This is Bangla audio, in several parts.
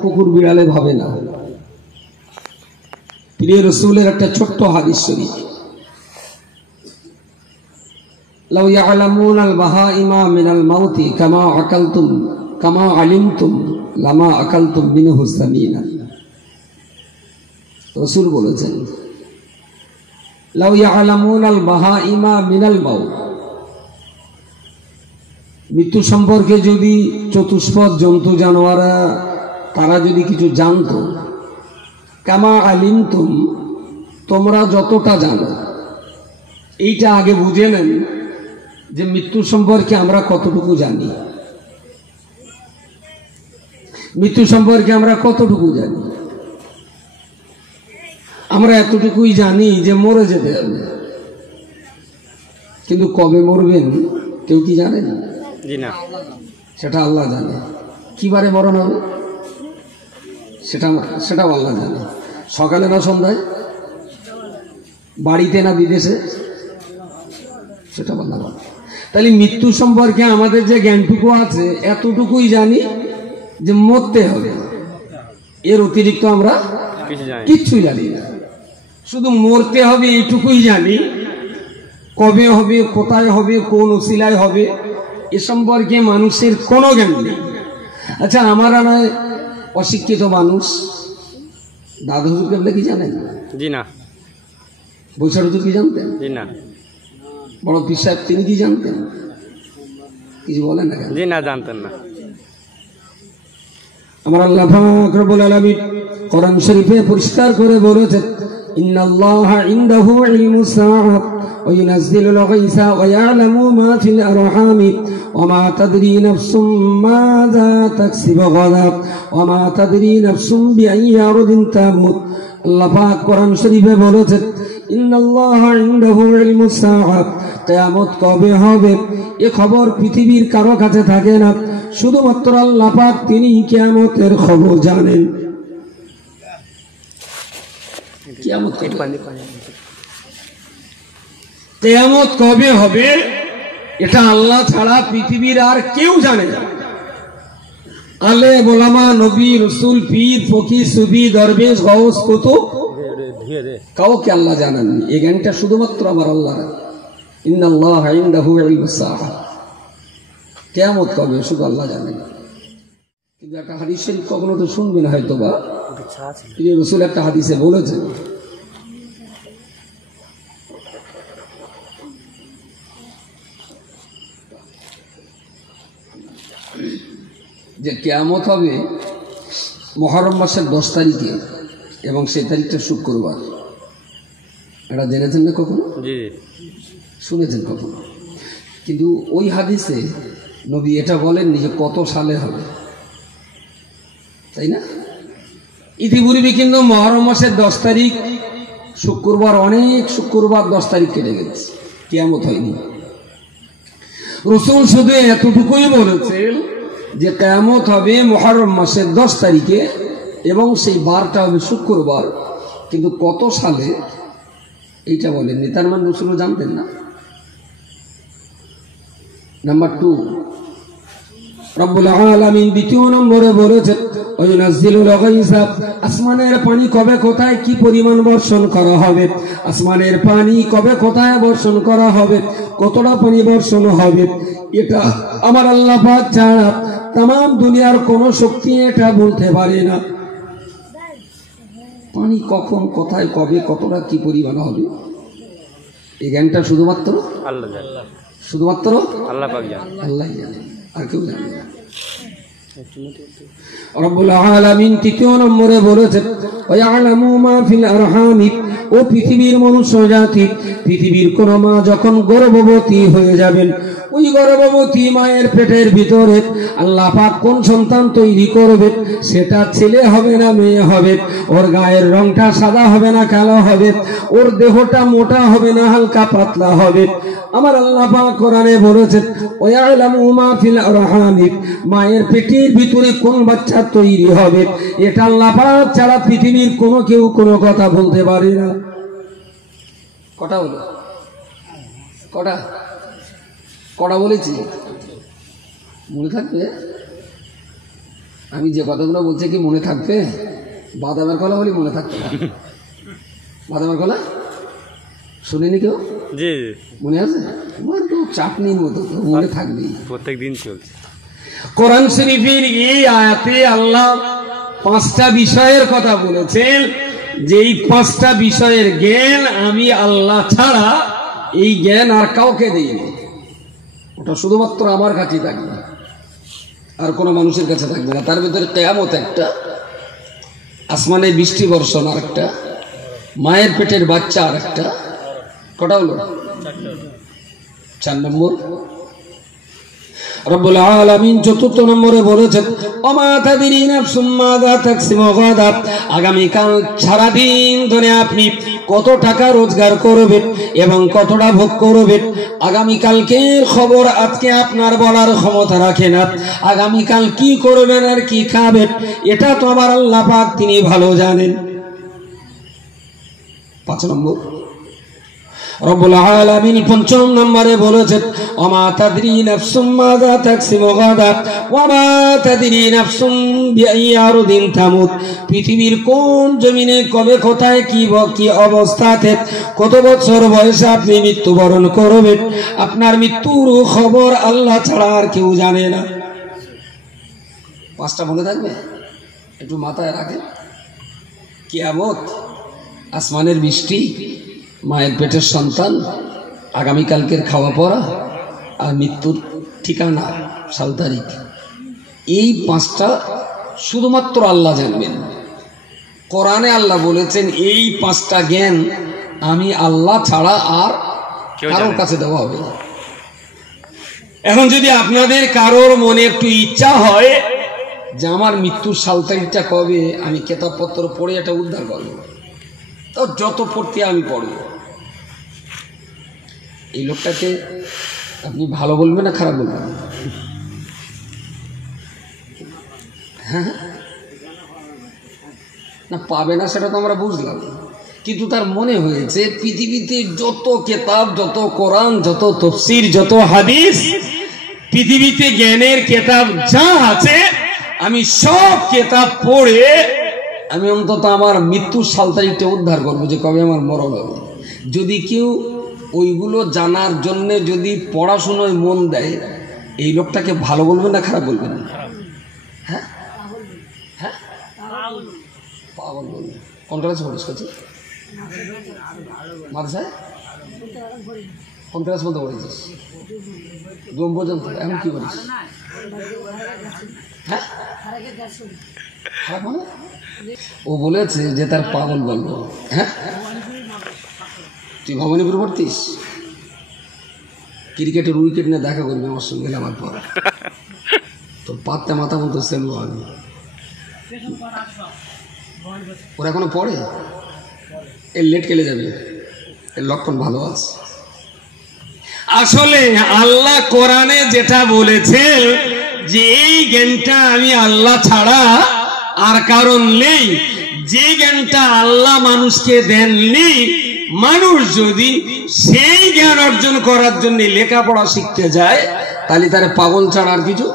কুকুর বিড়ালে ভাবে না। প্রিয় রাসূলের একটা ছোট্ট হাদিস শরীফ, লাউ ইয়ালামুনাল বাহাইমা মিনাল মাউতি কামা আলিমতুম লামা আকালতুম মিনহু সামিনা। রাসূল বলেছেন, লাউ ইয়ালামুনাল বাহাইমা মিনাল মাউত, মৃত্যু সম্পর্কে যদি চতুষ্পদ জন্তু জানোয়ারা তারা যদি কিছু জানতো, কামা আলিমতুম, তোমরা যতটা জানো, এইটা আগে বুঝে নেন যে মৃত্যু সম্পর্কে আমরা কতটুকু জানি। মৃত্যু সম্পর্কে আমরা কতটুকু জানি? আমরা এতটুকুই জানি যে মরে যেতে হবে, কিন্তু কবে মরবেন কেউ কি জানেন? সেটা আল্লাহ জানে। কিবারে মরণ হবে সেটাও আল্লাহ জানে। সকালে না সন্ধ্যায়, বাড়িতে না বিদেশে, সেটা আল্লাহ জানে। তাহলে মৃত্যু সম্পর্কে আমাদের যে জ্ঞানটুকু আছে এতটুকুই জানি যে মরতে হবে, এর অতিরিক্ত আমরা কিচ্ছুই জানি না। শুধু মরতে হবে এইটুকুই জানি, কবে হবে, কোথায় হবে, কোন উসিলায় হবে, এ সম্পর্কে মানুষের কোনো জ্ঞান নেই। আচ্ছা, আমরা নয় অশিক্ষিত মানুষ, দাদা হুজুর কেবলে কি জানেন? জি না। বৈশাখ হুজুর কি জানতেন? জি না। বড় পীর সাহেব তিনি কি জানতেন? কিছু বলেন না কেন? জি না, জানতেন না। আমার আল্লাহ পাক রব্বুল আলামিন কোরআন শরীফে পরিষ্কার করে বলেছেন, ইন্নাল্লাহা ইনদাহু ইলমুস সাআহ ওয়া ইউনাজ্জিলুল গায়সা ওয়া ইয়ালামু মা ফিল আরহামি ওয়া মা তাদরি নাফসুম মাযা তাকসিবু গাদা ওয়া মা তাদরি নাফসুম বিআইয়ি আরদিন তামুত। আল্লাহ পাক কোরআন শরীফে বলেছেন, ইন্নাল্লাহা ইনদাহু ইলমুস সাআহ, কিয়ামত কবে হবে এ খবর পৃথিবীর কারো কাছে থাকে না, শুধুমাত্র আল্লাহ পাক তিনি কিয়ামতের খবর জানেন। কিয়ামত কবে হবে এটা আল্লাহ ছাড়া পৃথিবীর আর কেউ জানে না। আলে ওলামা, নবী, রাসূল, পীর, ফকির, সুফি, দরবেশ, গাউস, কুতুব কাউকে আল্লাহ জানাননি। এই জ্ঞানটা শুধুমাত্র আমার আল্লাহ। ইন্নাল্লাহা ইনদাহু ইলমুস সাআহ, কিয়ামত কবে শুধু আল্লাহ জানেন। কিন্তু একটা হাদিস শরীফ কখনো তো শুনবেন হয়তো বা, রাসূল একটা হাদিসে বলেছেন, যে কিয়ামত হবে মুহররম মাসের 10 তারিখে এবং সেই তারিখটা শুক্রবার। এটা জেনেছেন না কখনো? শুনেছেন কখনো? কিন্তু ওই হাদিসে নবী এটা বলেননি যে কত সালে হবে, তাই না? ইতিপূর্বে কিন্তু মুহররম মাসের 10 তারিখ শুক্রবার, অনেক শুক্রবার 10 তারিখ কেটে গেছে, কিয়ামত হয়নি। রাসূল শুধু এতটুকুই বলেছেন যে কিয়ামত হবে মুহররম মাসের 10 তারিখে এবং সেই বারটা হবে শুক্রবার, কিন্তু কত সালে এইটা বলেননি। তার মানে রাসূল জানতেন না। নাম্বার 2, রব্বুল আলামিন দ্বিতীয় নম্বরে বলেছেন, ওয়াইনাজ্জিলুল গায়সা, আসমানের পানি কবে কোথায় কি পরিমাণ বর্ষণ করা হবে, আসমানের পানি কবে কোথায় বর্ষণ করা হবে, কতটা পানি বর্ষণ হবে, এটা আমার আল্লাহ পাক ছাড়া তাম দুনিয়ার কোন শক্তি এটা বলতে পারে না। পানি কখন, কোথায়, কবে, কতটা কি পরিমাণ হবে, এই জ্ঞানটা শুধুমাত্র আল্লাহ জানে। শুধুমাত্র আল্লাহ পাক জানে, আল্লাহ জানে, আর কেউ জানে না। রব্বুল আলামিন তৃতীয় নম্বরে বলেছেন, ওয়া ইয়ালামু মা ফিল আরহামি, ও পৃথিবীর মনুষ্য জাতি, পৃথিবীর কোন মা যখন গর্ভবতী হয়ে যাবেন, ওই গর্ভবতী মায়ের পেটের ভিতরে আল্লাহ পাক কোন সন্তান তৈরি করবে, সেটা ছেলে হবে না মেয়ে হবে, ওর গায়ের রংটা সাদা হবে না কালো হবে, ওর দেহটা মোটা হবে না হালকা পাতলা হবে। আমার আল্লাহ পাক কোরআনে বলেছেন, ওয়া ইয়ালামু মা ফিল আরহামি, মায়ের পেটের ভিতরে কোন বাচ্চা তৈরি হবে, এটা আল্লাহ পাক ছাড়া পৃথিবীর কোনো কেউ কোনো কথা বলতে পারে না। কটা হলো? কটা বলেছি? মনে থাকবে? আমি যে কথাগুলো বলছি কি মনে থাকবে? বাদামের কলা বলি মনে থাকতো না। বাদামের কলা শুনিনি কেউ? জি মনে আছে? আমার তো চাটনির মতো মনে থাকবে, প্রত্যেক দিন চলছে। কোরআন শরীফের এই আয়াতে আল্লাহ 5টা বিষয়ের কথা বলেছেন, যে এই 5টা বিষয়ের জ্ঞান আমি আল্লাহ ছাড়া এই জ্ঞান আর কাউকে দেইনি। ওটা শুধুমাত্র আমার কাছেই থাকবে, আর কোনো মানুষের কাছে থাকবে না। তার ভিতরে কিয়ামত একটা, আসমানে বৃষ্টি বর্ষণ আর একটা, মায়ের পেটের বাচ্চা আর একটা। কটা হলো? 4 নম্বর। রব্বুল আলামিন 4th নম্বরে বলেছেন ওমা তাদরি নাফসুম মাযা তাকসিবু গাদা। আগামীকাল সারাদিন ধরে আপনি কত টাকা রোজগার করবেন এবং কতটা ভোগ করবেন, আগামীকালকের খবর আজকে আপনার বলার ক্ষমতা রাখে না। আগামীকাল কি করবেন আর কি খাবেন এটা তো আবার আল্লাহ পাক তিনি ভালো জানেন। 5 নম্বর রব্বুল আলামিন 5 নম্বরে বলেছেন ওমা তাদরি নাফসুম মাযা তাকসিবু গাদা ওয়া মা তাদরি নাফসুম বিআইয়ি আরদিন তামুত। পৃথিবীর কোন জমিনে কবে কোথায় কি অবস্থাতে কত বছর বয়সে আপনি মৃত্যুবরণ করবেন, আপনার মৃত্যুর খবর আল্লাহ ছাড়া আর কেউ জানে না। 5টা মনে থাকবে, একটু মাথায় রাখেন। কিয়ামত, আসমানের বৃষ্টি, মায়ের পেটের সন্তান, আগামীকালকের খাওয়া পড়া, আর মৃত্যুর ঠিকানা, সাল তারিখ। এই 5টা শুধুমাত্র আল্লাহ জানবেন। কোরআনে আল্লাহ বলেছেন এই 5টা জ্ঞান আমি আল্লাহ ছাড়া আর কারোর কাছে দেওয়া হবে না। এখন যদি আপনাদের কারোর মনে একটু ইচ্ছা হয় যে আমার মৃত্যুর সাল তারিখটা কবে, আমি কেতাবপত্র পড়ে এটা উদ্ধার করবো, তো যত পড়তে আমি পড়ব। এই লোকটাকে আপনি ভালো বলবেন না খারাপ বলবেন? হ্যাঁ না, পাবে না সেটা তো আমরা বুঝলাম, কিন্তু তার মনে হয়েছে পৃথিবীতে যত কেতাব, যত কোরআন, যত তাফসীর, যত হাদিস, পৃথিবীতে জ্ঞানের কেতাব যা আছে আমি সব কেতাব পড়ে আমি অন্তত আমার মৃত্যুর সাল তারিখটা উদ্ধার করবো, যে কবে আমার মরণ হবে। যদি কেউ ওইগুলো জানার জন্য যদি পড়াশোনায় মন দেয়, এই লোকটাকে ভালো বলবেন না খারাপ বলবেন? হ্যাঁ হ্যাঁ পাগল বলবেন। কোন ক্লাসে পড়িস? মাদ্রাসায় কোন ক্লাস পর্যন্ত পড়েছিস? 2 পর্যন্ত। এখন কি করিস? হ্যাঁ খারাপ মানে? ও বলেছে যে তার পাগল বলবো। হ্যাঁ তুই ভবানীপুর পড়তিস? ক্রিকেটের উইকেট নিয়ে দেখা করবি আমার সঙ্গে আমার পর, তোর পাতটা মাথা মতো সেলবো আমি। ওরা এখনো পড়ে? এর লেট কেলে যাবে, এর লক্ষণ ভালো আছে। আসলে আল্লাহ কোরআনে যেটা বলেছেন যে এই জ্ঞানটা আমি আল্লাহ ছাড়া আর কারণ নেই, যে জ্ঞানটা আল্লাহ মানুষকে দেননি, মানুষ যদি সেই জ্ঞান অর্জন করার জন্য লেখাপড়া শিখতে যায় তাহলে তার পাগল ছাড়া আর কিছু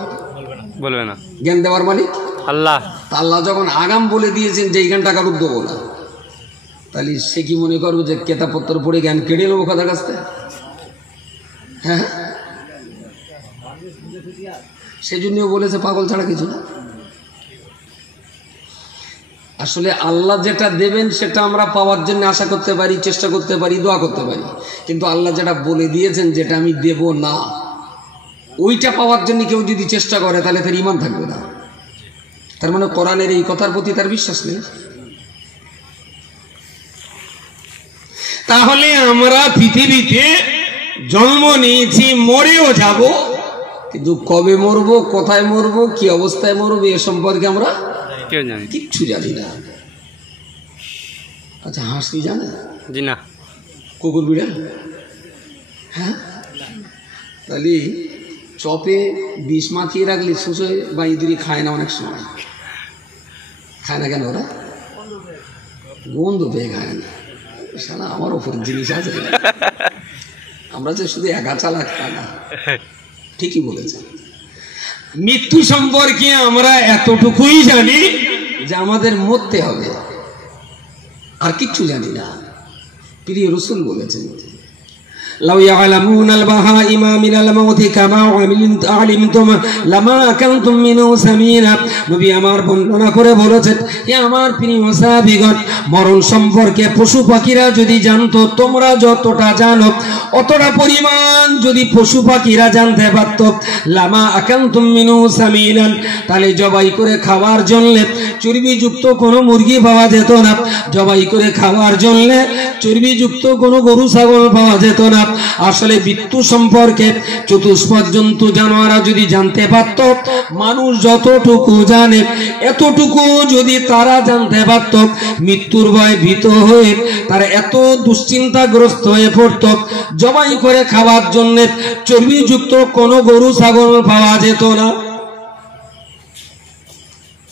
বলবে না। জ্ঞান দেওয়ার মালিক আল্লাহ। আল্লাহ যখন আগাম বলে দিয়েছেন যে এই জ্ঞানটা কারুর দেবো না, তাহলে সে কি মনে করবে যে কেতাবপত্র পড়ে জ্ঞান কেড়ে নেবো কথা কাছ থেকে? হ্যাঁ সেজন্যও বলেছে পাগল ছাড়া কিছু না। আসলে আল্লাহ যেটা দেবেন সেটা আমরা পাওয়ার জন্য আশা করতে পারি, চেষ্টা করতে পারি, দোয়া করতে পারি, কিন্তু আল্লাহ যেটা বলে দিয়েছেন যেটা আমি দেব না, ওইটা পাওয়ার জন্য কেউ যদি চেষ্টা করে তাহলে তার ঈমান থাকবে না। তার মানে কোরআনের এই কথার প্রতি তার বিশ্বাস নেই। তাহলে আমরা পৃথিবীতে জন্ম নিয়েছি, মরেও যাব, কিন্তু কবে মরবো, কোথায় মরবো, কি অবস্থায় মরবো এ সম্পর্কে আমরা কিচ্ছু জানি না। আচ্ছা হাঁস কি জানে? জি না। কুকুর বিড়াল? হ্যাঁ তাহলে চপে বিষ মাখিয়ে রাখলে শুষে বা ইঁদুরি খায় না, অনেক সময় খায় না। কেন? ওরা গন্ধ পেয়ে খায় না। সালা আমার ওপর জিনিস আছে, আমরা যে শুধু একা চালাক তা না। ঠিকই বলেছে। মৃত্যু সম্পর্কে আমরা এতটুকুই জানি যে আমাদের মরতে হবে, আর কিচ্ছু জানি না। প্রিয় রাসূল বলেছেন, লাউ ইয়ালামুনাল বাহাইমা মিনাল মাউতি কামা আলিমতুম লামা আকালতুম মিনহু সামিনা। নবী আমার বর্ণনা করে বলেছেন, হে আমার প্রিয় সাহাবীগণ, মরণ সম্পর্কে পশু পাখিরা যদি জানতো তোমরা যতটা জানো অতটা পরিমাণ যদি পশু পাখিরা জানতে পারত, লামা আকালতুম মিনহু সামিনা, তাহলে জবাই করে খাওয়ার জন্য চর্বিযুক্ত কোনো মুরগি পাওয়া যেত না, জবাই করে খাওয়ার জন্য চর্বিযুক্ত কোনো গরু ছাগল পাওয়া যেত না। আসলে মৃত্যু সম্পর্কে চতুষ্পদ জন্তু জানোয়াররা যদি জানতে পারত, মানুষ যতটুকু জানে এতটুকু যদি তারা জানতে পারত, মৃত্যুর ভয়ে ভীত হয়ে তারা এত দুশ্চিন্তাগ্রস্ত হয়ে পড়ত, জবাই করে খাওয়ার জন্য চর্বিযুক্ত কোনো গরু ছাগল পাওয়া যেত না।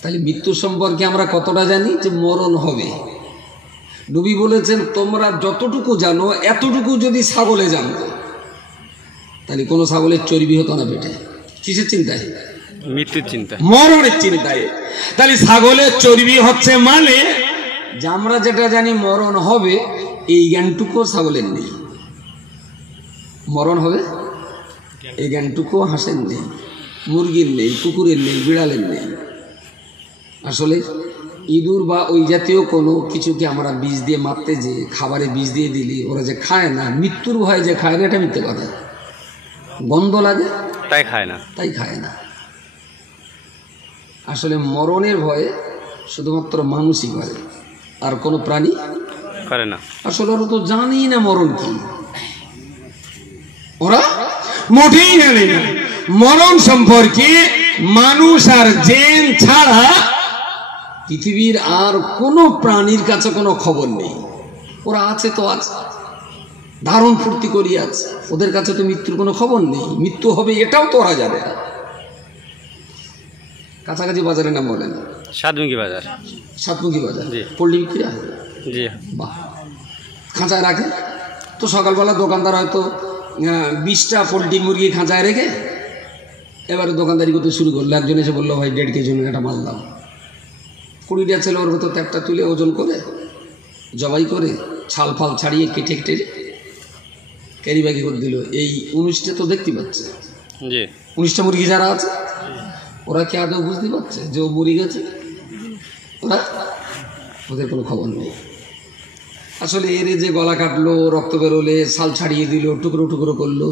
তাহলে মৃত্যু সম্পর্কে আমরা কতটা জানি যে মরণ হবে। নবী বলেছেন, তোমরা যতটুকু জানো এতটুকু যদি ছাগলে জানতো, তাহলে কোনো ছাগলের চর্বি হতো না পেটে। কিসের চিন্তায়? মৃত্যুর চিন্তা, মরণের চিন্তায়। তাহলে ছাগলের চর্বি হচ্ছে মানে যে আমরা যেটা জানি মরণ হবে, এই জ্ঞানটুকু ছাগলের নেই। মরণ হবে এই জ্ঞানটুকু হাঁসের নেই, মুরগির নেই, কুকুরের নেই, বিড়ালের নেই। আসলে ইঁদুর বা ওই জাতীয় কোনো কিছুকে আমরা বীজ দিয়ে মারতে, যে খাবারে বীজ দিয়ে দিলি ওরা যে খায় না, মৃত্যুর ভয় যে খায় না, এটা মিথ্যে কথা। গন্ধ লাগে তাই খায় না, তাই খায় না। আসলে মরণের ভয়ে শুধুমাত্র মানুষই করে, আর কোনো প্রাণী করে না। আসলে ওরা তো জানেই না মরণ কি, ওরা মোটেই জানে না মরণ সম্পর্কে। মানুষ আর জিন ছাড়া পৃথিবীর আর কোনো প্রাণীর কাছে কোনো খবর নেই। ওরা আছে তো আছে, দারুণ ফুর্তি করি আছে, ওদের কাছে তো মৃত্যুর কোনো খবর নেই। মৃত্যু হবে এটাও তো ওরা জানে না। কাছাকাছি বাজারের নাম বলেন? সাতমুখী বাজার। সাতমুখী বাজার, জি। পোল্ট্রি বিক্রি হয়? জি। বাহ, খাঁচায় রাখে তো। সকালবেলা দোকানদার হয়তো 20টা পোল্ট্রি মুরগি খাঁচায় রেখে এবারে দোকানদারি করতে শুরু করলো। একজন এসে বললো, ভাই 1.5 কেজি একটা মাল দাও। 20টা ছেলে ওর ভেতর একটা তুলে ওজন করে জবাই করে ছাল ফাল ছাড়িয়ে কেটে কেটে ক্যারি ব্যাগে করে দিল। এই 19টা তো দেখতে পাচ্ছে, জি। 19টা মুরগি যারা আছে ওরা কি আদৌ বুঝতে পারছে যে ও মরে গেছে? ওদের কোনো খবর নেই। আসলে এর যে গলা কাটলো, রক্ত বেরোলে, ছাল ছাড়িয়ে দিল, টুকরো টুকরো করলো,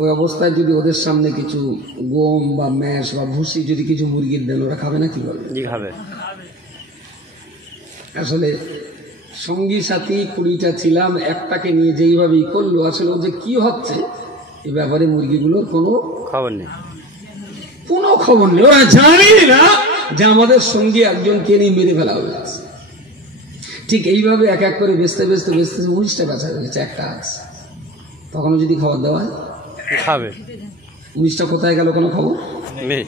ওই অবস্থায় যদি ওদের সামনে কিছু গম বা ম্যাশ বা ভুসি যদি কিছু মুরগির দেন, ওরা খাবে না? কি বলে? খাবে। আসলে সঙ্গী সাথী 20টা ছিলাম, একটাকে নিয়ে যেইভাবেই করলো, আসলে ও যে কি হচ্ছে এই ব্যাপারে মুরগিগুলোর কোনো খবর নেই, কোনো খবর নেই। ওরা জানি না যে আমাদের সঙ্গী একজনকে নিয়ে মেরে ফেলা হয়েছে। ঠিক এইভাবে এক এক করে বেচতে বেচতে বেচতে 19টা বেচা হয়েছে, একটা আছে। তখনও যদি খবর দেওয়া হয় খাবে। 19টা কোথায় গেল কোনো খবর নেই।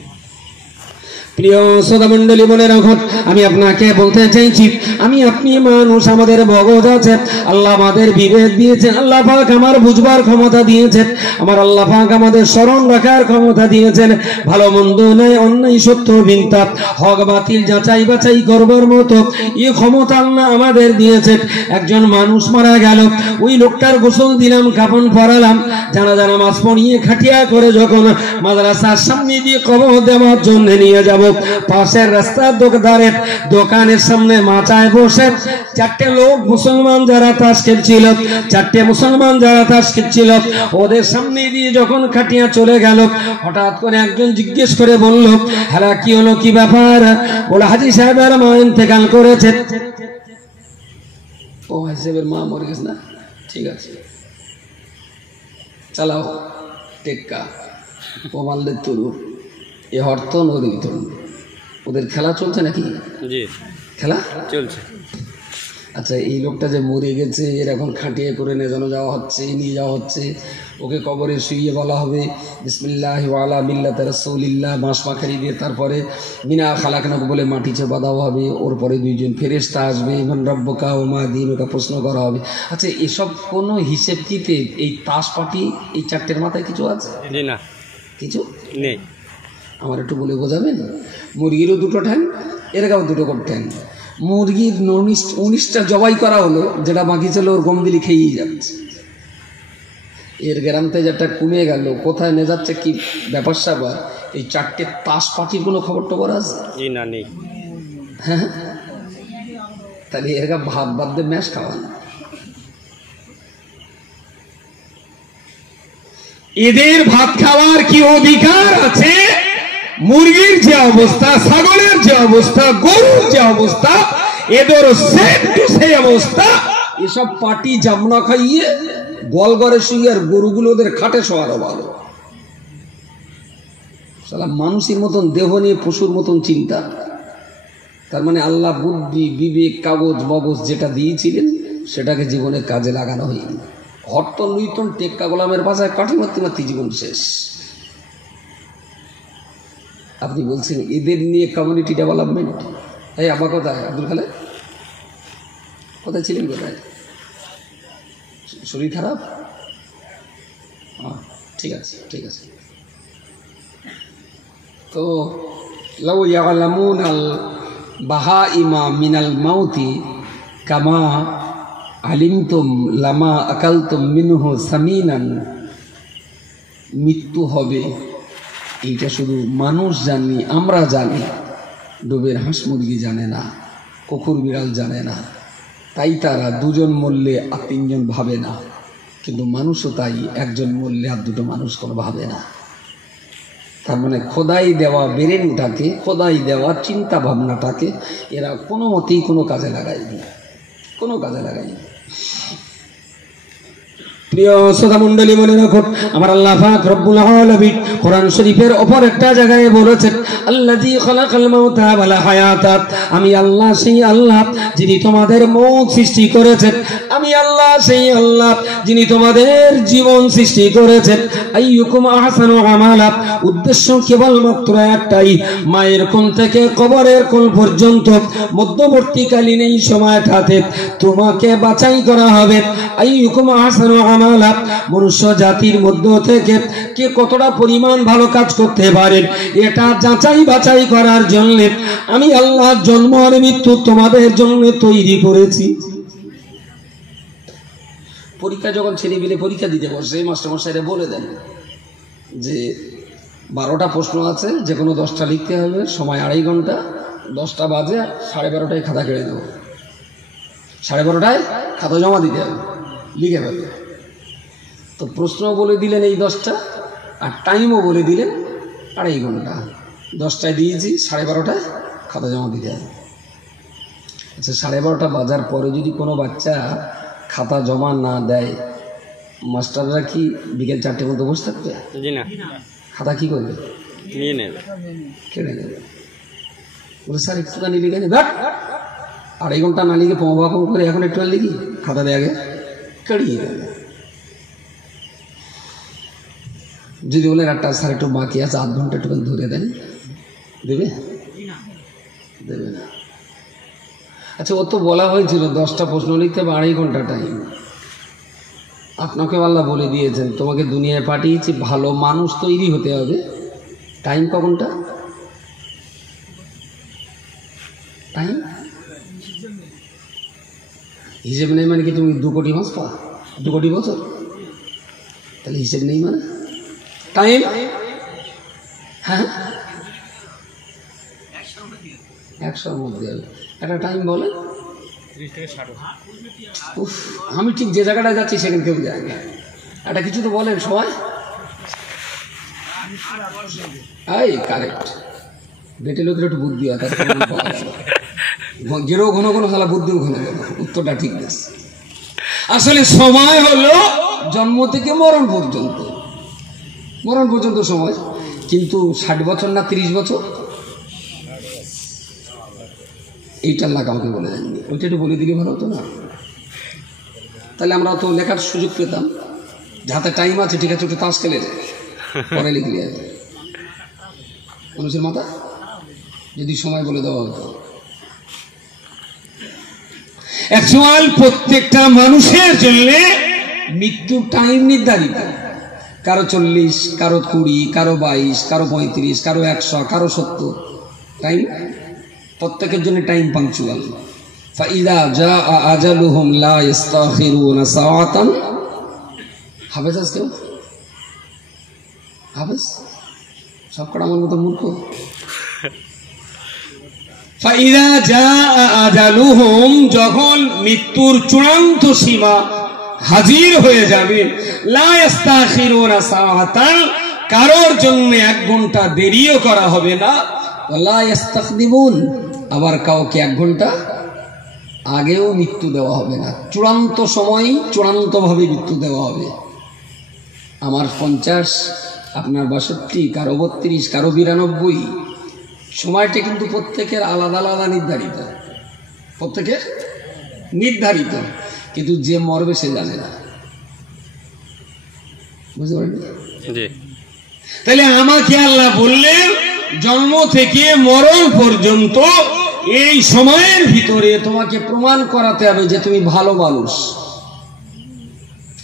প্রিয় শ্রোতা মণ্ডলী, মনে রাখুন, আমি আপনাকে বলতে চাইছি, আমি আপনি মানুষ, আমাদের মগজ আছে, আল্লাহ আমাদের বিবেক দিয়েছেন, আল্লাহ পাক আমার বুঝবার ক্ষমতা দিয়েছেন, আমার আল্লাহ পাক আমাদের স্মরণ রাখার ক্ষমতা দিয়েছেন, ভালো মন্দ নাই, অন্যায় সত্য মিথ্যা, হক বাতিল যাচাই বাছাই করবার মতো এই ক্ষমতা আল্লাহ আমাদের দিয়েছেন। একজন মানুষ মারা গেল, ওই লোকটার গোসল দিলাম, কাফন পরালাম, জানাজা নামাজ পড়িয়ে খাটিয়া করে যখন মাদ্রাসার সামনে দিয়ে কবর দেওয়ার জন্য নিয়ে যাব, পাশের রাস্তার দোকানের সামনে মাচায় বসে 4টে লোক মুসলমান যারা তাস খেলছিল, 4টে মুসলমান যারা তাস খেলছিল, ওদের সামনে দিয়ে যখন খাটিয়া চলে গেল, হঠাৎ করে একজন জিজ্ঞেস করে বলল, হ্যাঁ কি হলো, কি ব্যাপার? বলে, হাজি সাহেবের মা ইন্তেকাল করেছে। ও হাজি সাহেবের মা মরে গেছে না? ঠিক আছে, চালাও টেক্কা, ও মালদের তরু, এ হরতন ওদের তরুণ। ওদের খেলা চলছে নাকি? জি, খেলা চলছে। আচ্ছা, এই লোকটা যে মরে গেছে, এর এখন খাটিয়ে করে নেজানো যাওয়া হচ্ছে, নিয়ে যাওয়া হচ্ছে, ওকে কবরে শুইয়ে বলা হবে বিসমিল্লাহি ওয়া আলা মিল্লাতি রাসূলিল্লাহ, বাঁশ পাখারি দিয়ে, তারপরে মিনা খালাকনাক বলে মাটিতে বাঁধাও হবে, ওর পরে 2জন ফেরেশতা আসবে, মান রব্বুকা ওয়া মা দীনুকা প্রশ্ন করা হবে। আচ্ছা, এসব কোনো হিসেব কিতে এই তাস পাটি এই 4টের মাথায় কিছু আছে? জি না, কিছু নেই। আমার একটু বলে বোঝাবেন? মুরগিরও দুটো ঠ্যাং, এর গাও দুটো করে ঠ্যাং। মুরগির 19টা জবাই করা হলো, যেটা বাকি ছিল ওর গমদিলি খেয়েই যাচ্ছে। এর গ্রামতে যেটা কমে গেল, কোথায় নিয়ে যাচ্ছে কি ব্যাপার স্যাপার, এই 4টে তাস পাখির কোনো খবর টবর আছে? না, নেই। হ্যাঁ, তাহলে এর গা ভাত বাদ দিয়ে ম্যাশ খাওয়ান। এদের ভাত খাওয়ার কি অধিকার আছে? মুরগির যে অবস্থা, ছাগলের যে অবস্থা, গরুর যে অবস্থা, এদেরও সেম টু সেই অবস্থা। এসব পাটি জামনা খাইয়ে গোয়াল ঘরে শুয়ে, আর গরুগুলো ওদের খাটে শোয়ারও ভালো। সালা মানুষের মতন দেহ নিয়ে পশুর মতন চিন্তা। তার মানে আল্লাহ বুদ্ধি, বিবেক, কাগজ মগজ যেটা দিয়েছিলেন সেটাকে জীবনে কাজে লাগানো হয়নি। হরতন লুইতন টেক্কা গোলামের বাসায় কাঠি মারতে মারতে জীবন শেষ। আপনি বলছেন এদের নিয়ে কমিউনিটি ডেভেলপমেন্ট। এই আমার কোথায় আব্দুল খালেক, কোথায় ছিলেন? কোথায়? শরীর খারাপ? ঠিক আছে, ঠিক আছে। তো লাউ ইয়ালামুনাল বাহাইমা মিনাল মাউতি কামা আলিমতুম লামা আকালতুম মিনহু সামিনান। মৃত্যু হবে এইটা শুধু মানুষ জানি, আমরা জানি, ডোবের হাঁস মুরগি জানে না, কুকুর বিড়াল জানে না। তাই তারা দুজন মরলে আর তিনজন ভাবে না, কিন্তু মানুষও তাই, একজন মরলে আর দুটো মানুষ কোনো ভাবে না। তার মানে খোদাই দেওয়া ব্রেনটাকে, খোদাই দেওয়া চিন্তা ভাবনাটাকে এরা কোনো মতেই কোনো কাজে লাগায়নি, কোনো কাজে লাগায়নি। প্রিয় শ্রোতা মণ্ডলী, মনে রাখুন, আমার আল্লাহ পাক রব্বুল আলামিন কোরআন শরীফের অপর একটা জায়গায় বলেছেন, আল্লাযী খালাকাল মাউতা ওয়াল হায়াতা। আমি আল্লাহ সেই আল্লাহ যিনি তোমাদের মৌত সৃষ্টি করেছেন। আমি আল্লাহ সেই আল্লাহ যিনি তোমাদের জীবন সৃষ্টি করেছেন। আইয়ুকুম আহসানু আমালা। উদ্দেশ্য কেবলমাত্র একটাই, মায়ের কোল থেকে কবরের কোল পর্যন্ত মধ্যবর্তীকালীন এই সময়টাতে তোমাকে বাছাই করা হবে। আইয়ুকুম আহসানু আমালা। মনুষ্য জাতির মধ্য থেকে কে কতটা পরিমাণ ভালো কাজ করতে পারেন, এটা যাচাই বাছাই করার জন্য আমি আল্লাহ জন্ম আর মৃত্যু তোমাদের জন্য তৈরি করেছি। পরীক্ষা যখন ছেলেপিলে পরীক্ষা দিতে বসে, মাস্টারমশাইরা বলে দেন যে 12টা প্রশ্ন আছে, যে কোনো 10টা লিখতে হবে, সময় 2.5 ঘন্টা। 10টা বাজে, 12:30টায় খাতা কেড়ে দেবো, 12:30টায় খাতা জমা দিতে হবে, লিখে ফেলবে। তো প্রশ্ন বলে দিলেন এই 10টা, আর টাইমও বলে দিলেন 2.5 ঘন্টা। 10টায় দিয়েছি, 12:30টায় খাতা জমা দিতে হবে। আচ্ছা, 12:30টা বাজার পরে যদি কোনো বাচ্চা খাতা জমা না দেয়, মাস্টাররা কি বিকেল 4টে মধ্যে বসে থাকবে? জি না। খাতা কি করবে? নিয়ে নেবে, কেড়ে নেবে। বলে স্যার একটুখানি লিখে নেবে, 2.5 ঘন্টা না লিখে পম করে এখন একটু লিখি, খাতা দেয় আগে কেড়িয়ে দেবে। যদি বলে একটা স্যার একটু বাকি আছে, 8 ঘন্টা একটুখানি ধরে দেন, দেবে? দেবে না। আচ্ছা, ও তো বলা হয়েছিল 10টা প্রশ্ন লিখতে হবে, 2.5 ঘন্টা টাইম। আপনাকে আল্লাহ বলে দিয়েছেন তোমাকে দুনিয়ায় পাঠিয়েছি ভালো মানুষ তৈরি হতে হবে, টাইম কখনটা? টাইম হিসেব নেই মানে কি তুমি 2 কোটি মাস পা 2 কোটি বছর? তাহলে হিসেব নেই মানে টাইম? হ্যাঁ, 100-র মধ্যে একটা টাইম বলে। উফ, আমি ঠিক যে জায়গাটায় যাচ্ছি সেখানে কেউ যায় না। একটা কিছু তো বলেন সবাই। এই কারেক্ট, বেটে লোকের একটু বুদ্ধি হয়, তার ঘন ঘন সালা বুদ্ধিও ঘন ঘন, উত্তরটা ঠিক আছে। আসলে সময় হলো জন্ম থেকে মরণ পর্যন্ত, মরণ পর্যন্ত সময়। কিন্তু 60 বছর না 30 বছর, এইটা আল্লাহ কাউকে বলে দেননি। ওইটা একটু বলে দিলে ভালো হতো না? তাহলে আমরা তো লেখার সুযোগ পেতাম। যাতে টাইম আছে, ঠিক আছে, একটু তাস খেলে যায়, পরে লিখলে আছে মানুষের মাথা, যদি সময় বলে দেওয়া হতো। অ্যাকচুয়াল প্রত্যেকটা মানুষের জন্য মৃত্যুর টাইম নির্ধারিত, কারো 40, কারো 20, কারো 22, কারো 35, কারো 100, কারো 70। টাইম প্রত্যেকের জন্য টাইম পাংচুয়াল। ফাইদা জাআ আজালুহুম লা ইস্তাখিরুনা সাআতান। হাফেজ আছে কেউ? হাফেজ সব কটা আমার মতো মূর্খ। ফাইদা জাআ আজালুহুম, যখন মৃত্যুর চূড়ান্ত সীমা হাজির হয়ে যাবে, লা ইস্তাখিরুনা সাআতান, কারোর জন্য 1 ঘন্টা দেরিও করা হবে না। ওয়ালা ইস্তাকদিমুন, আবার কাউকে 1 ঘন্টা আগেও মৃত্যু দেওয়া হবে না। চূড়ান্ত সময় চূড়ান্তভাবে মৃত্যু দেওয়া হবে। আমার 50, আপনার 62, কারো 32, কারো 92। সময়টা কিন্তু প্রত্যেকের আলাদা আলাদা নির্ধারিত, প্রত্যেকের নির্ধারিত, কিন্তু যে মরবে সে জানে না। বুঝতে পারেন? তাহলে আমাকে আল্লাহ বললেন জন্ম থেকে মরণ পর্যন্ত এই সময়ের ভিতরে তোমাকে প্রমাণ করাতে হবে যে তুমি ভালো মানুষ।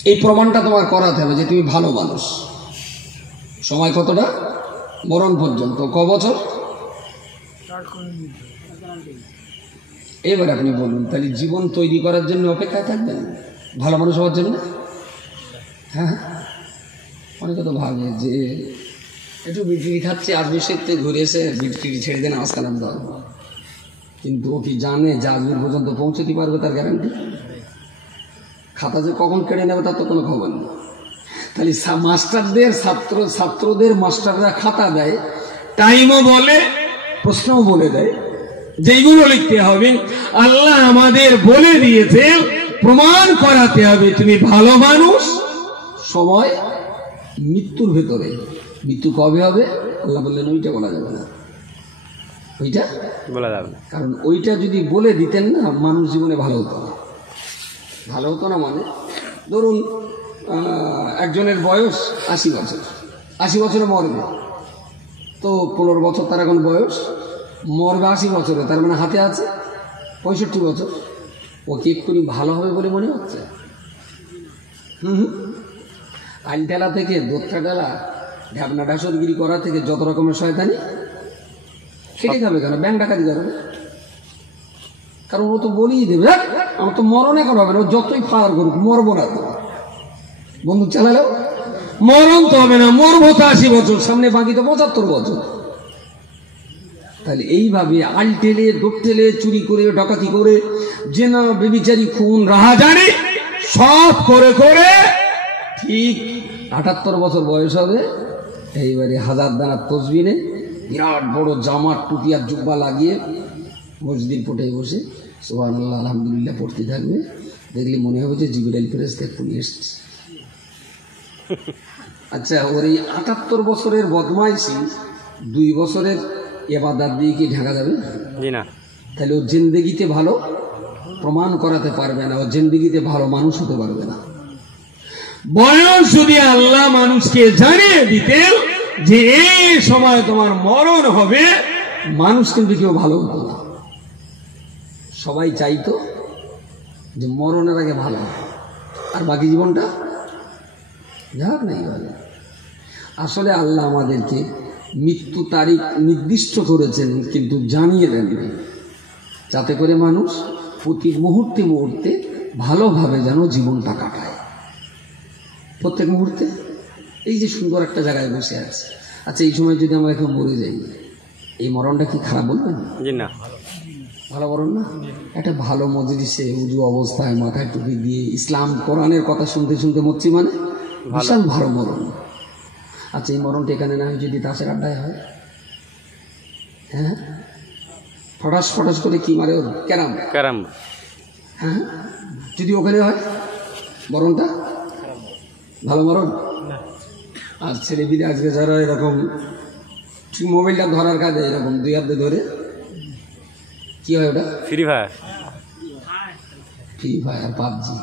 এই প্রমাণটা তোমার করাতে হবে যে তুমি ভালো মানুষ। সময় কতটা? মরণ পর্যন্ত। ক বছর? এবার আপনি বলুন, তাহলে জীবন তৈরি করার জন্য অপেক্ষায় থাকবেন ভালো মানুষ হওয়ার জন্য? হ্যাঁ, অনেকে তো ভাবে যে একটু বিক্রি খাচ্ছে, আজমির শেখতে ঘুরে এসে বিক্রি ছেড়ে দেন, আজ কালাম দাও। কিন্তু ও কি জানে যে আজমির পর্যন্ত পৌঁছতে পারবে তার গ্যারান্টি? খাতা যে কখন কেড়ে নেবে তার তো কোনো খবর নেই। তাহলে মাস্টারদের ছাত্রদের মাস্টাররা খাতা দেয়, টাইমও বলে, প্রশ্নও বলে দেয়, যেগুলো লিখতে হবে আল্লাহ আমাদের বলে দিয়েছে প্রমাণ করাতে হবে তুমি ভালো মানুষ। সময় মৃত্যুর ভেতরে। মৃত্যু কবে হবে আল্লাহ বললেন ওইটা বলা যাবে না, ওইটা বলা যাবে না। কারণ ওইটা যদি বলে দিতেন না, মানুষ জীবনে ভালো হতো না। ভালো হতো না মানে ধরুন একজনের বয়স 80 বছর, 80 বছরে মরবে, তো 15 বছর তার এখন বয়স, মরবে 80 বছরে, তার মানে হাতে আছে 65 বছর। ও কি এক্ষুনি ভালো হবে বলে মনে হচ্ছে? আইনটালা থেকে দোত্রা ডালা ঢাবনা ডাসরগিরি করা থেকে যত রকমের শয়তানি সেটাই খাবে। কেন? ব্যাংক ডাকাতি করবে। কারণ ও তো বলেই দেবে আমার তো মরণ এখন হবে না, ও যতই ফায়ার করুক মরবো না। তো বন্দুক চালালেও মরণ তো হবে না, মরবো তো 80 বছর, সামনে বাকি তো 75 বছর। তাহলে এইভাবে আল টেলে দোপ টেলে চুরি করে ডাকাতি করে জেনা বেবিচারি খুন রাহাজানি সব করে করে ঠিক 78 বছর বয়স হবে। এইবারে 1000 দানার তসবিনে বিরাট বড় জামার টুপি আর জুব্বা লাগিয়ে মসজিদের পটে বসে সুবহানাল্লাহ আলহামদুলিল্লাহ পড়তে থাকবে। দেখলে মনে হবে যে জিবরাইল ফেরেশতা এক্ষুনি এসেছে। আচ্ছা, ওর এই 78 বছরের বদমাইশি 2 বছরের ইবাদত দিয়ে কি ঢাকা যাবে? না। তাহলে ওর জিন্দেগিতে ভালো প্রমাণ করাতে পারবে না, ওর জিন্দেগিতে ভালো মানুষ হতে পারবে না। বয়স যদি আল্লাহ মানুষকে জানিয়ে দিতেন যে এই সময় তোমার মরণ হবে, মানুষ কিন্তু কেউ ভালো হতো না। সবাই চাইতো যে মরণের আগে ভালো আর বাকি জীবনটা যাক নাই ভালো। আসলে আল্লাহ আমাদেরকে মৃত্যু তারিখ নির্দিষ্ট করেছেন, কিন্তু জানিয়ে দেননি, যাতে করে মানুষ প্রতি মুহূর্তে মুহূর্তে ভালোভাবে যেন জীবনটা কাটায়। প্রত্যেক মুহূর্তে এই যে সুন্দর একটা জায়গায় বসে আছে, আচ্ছা এই সময় যদি আমরা এখন মরে যাই, এই মরণটা কি খারাপ বলবেন? না, ভালো মরণ না? একটা ভালো মজলিসে উজু অবস্থায় মাথায় টুপি দিয়ে ইসলাম কোরআনের কথা শুনতে শুনতে মরছি, মানে বিশাল ভালো মরণ। আচ্ছা এই মরণটা এখানে না হয় যদি তাসের আড্ডায় হয়, হ্যাঁ ফটাস ফটাস করে কি মারে ওর ক্যারাম ক্যারাম, হ্যাঁ যদি ওখানে হয় মরণটা ভালো মরণ। আর ছেলেপিলে আজকে যারা এরকম ঠিক মোবাইলটা ধরার কাজে এরকম 2 হাতে ধরে কি হয় ওটা ফ্রি ফায়ার পাবজি,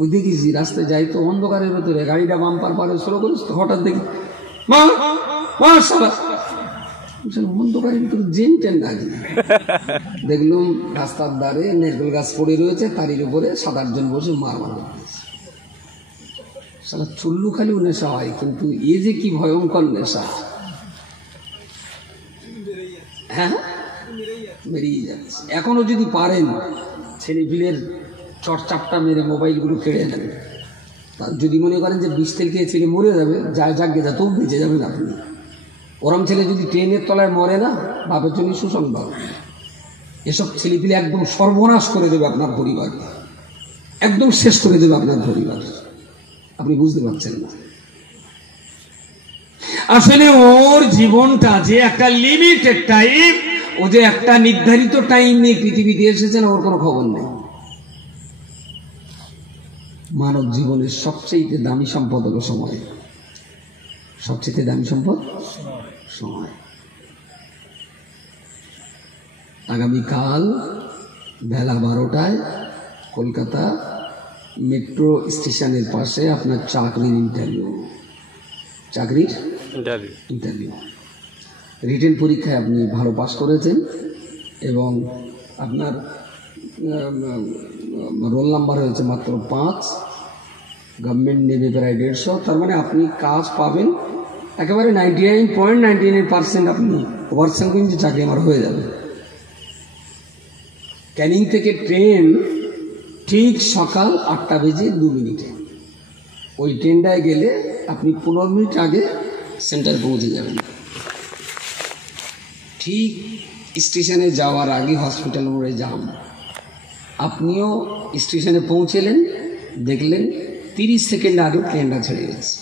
ওই দেখেছি রাস্তায় যাই তো অন্ধকারের ভেতরে গাড়িটা বাম্পার পারে স্লো করিস তো হঠাৎ দেখি অন্ধকারের ভিতরে জেন টেন নাকি দেখলুম রাস্তার ধারে নারকেল গাছ পড়ে রয়েছে, তারির উপরে 7-8 জন বসে মার সালা চুল্লু খালিও নেশা হয়, কিন্তু এ যে কি ভয়ঙ্কর নেশা, হ্যাঁ বেরিয়ে যাচ্ছে। এখনো যদি পারেন ছেলেপিলের চটচাপটা মেরে মোবাইলগুলো কেড়ে নেন। যদি মনে করেন যে বিষ তেল খেয়ে ছেলে মরে যাবে, যায় যাকে যা তো বেঁচে যাবেন আপনি। ওরম ছেলে যদি ট্রেনের তলায় মরে না, বাপের জন্য সুসংবাদ। এসব ছেলেপিলে একদম সর্বনাশ করে দেবে আপনার পরিবার, একদম শেষ করে দেবে আপনার পরিবার। আপনি বুঝতে পারছেন না। আসলে ওর জীবনটা যে একটা লিমিটেড টাইম, ও যে একটা নির্ধারিত টাইম নিয়ে পৃথিবীতে এসেছেন, ওর কোনো খবর নেই। মানব জীবনের সবচেয়ে দামি সম্পদ হলো সময়। সবচেয়ে দামি সম্পদ সময়। আগামীকাল বেলা 12টায় কলকাতা মেট্রো স্টেশনের পাশে আপনার চাকরির ইন্টারভিউ। চাকরির ইন্টারভিউ। রিটেন পরীক্ষায় আপনি ভালো পাস করেছেন এবং আপনার রোল নাম্বার হয়েছে মাত্র 5, গভর্নমেন্ট নেবে প্রায় 150। তার মানে আপনি কাজ পাবেন একেবারে 99.99% আপনি ওভারসেন করেন যে চাকরি আমার হয়ে যাবে। ক্যানিং থেকে ট্রেন ঠিক সকাল 8টা বেজে 2 মিনিটে। ওই ট্রেনটায় গেলে আপনি 15 মিনিট আগে সেন্টার পৌঁছে যাবেন। ঠিক স্টেশনে যাওয়ার আগে হসপিটাল মোড়ে যান। আপনিও স্টেশনে পৌঁছলেন, দেখলেন 30 সেকেন্ড আগে ট্রেনটা ছেড়ে গেছে।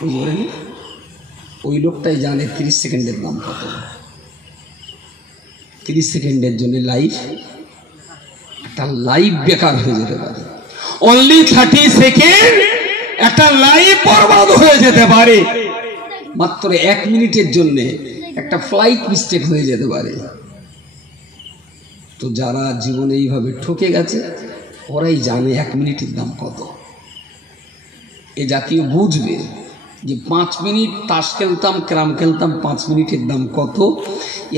বুঝলেন? ওই লোকটাই জানে 30 সেকেন্ডের দাম কত। 30 সেকেন্ডের জন্য একটা লাইফ বেকার হয়ে যেতে পারে। অনলি 30 সেকেন্ড একটা লাইফ বরবাদ হয়ে যেতে পারে। মাত্র 1 মিনিটের জন্য একটা ফ্লাইট মিস্টেক হয়ে যেতে পারে। তো যারা জীবনে এইভাবে ঠকে গেছে, ওরাই জানে 1 মিনিটের দাম কত। এ জাতীয় বুঝবে যে 5 মিনিট তাস খেলতাম, ক্যারাম খেলতাম, 5 মিনিটের দাম কত।